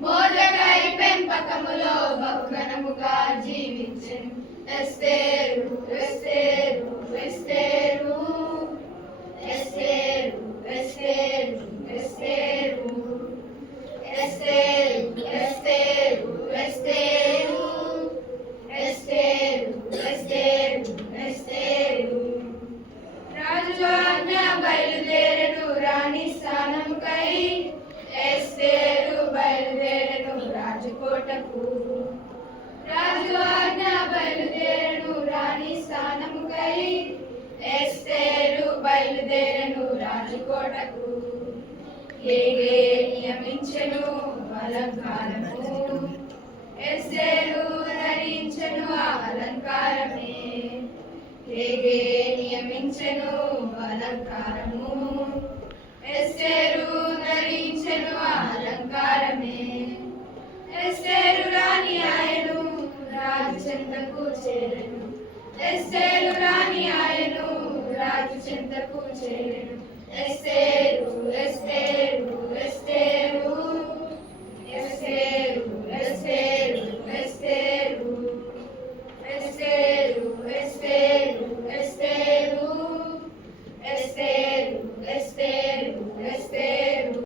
Mordecai పెంపకములో బహుఘనముగా జీవించెను. ఎస్తేరు ఎస్తేరు ఎస్తేరు ఎస్తేరు ఎస్తేరు ఎస్తేరు ఎస్తేరు ఎస్తేరు ఎస్తేరు ఎస్తేరు ఎస్తేరు ఎస్తేరు రాజు ఆజ్ఞ బయలుదేరెను రాణి స్థానముకై. ఎస్తేరు బయలుదేరెను రాజకోటకు. రాజు ఆజ్ఞ బయలుదేరెను రాణి స్థానముకై. ఎస్తేరు బయలుదేరెను రాజకోటకు. Hegai నియమించెను అలంకారము. ఎస్తేరు ధరించెను ఆ అలంకారమే. హేగే నియమించెను అలంకారము. ఎస్తేరు ధరించెను ఆ అలంకారమే. ఎస్తేరు రాణి ఆయను రాజు చెంతకు చేరెను. ఎస్తేరు రాణి ఆయను రాజు చెంతకు చేరెను. ఎస్తేరు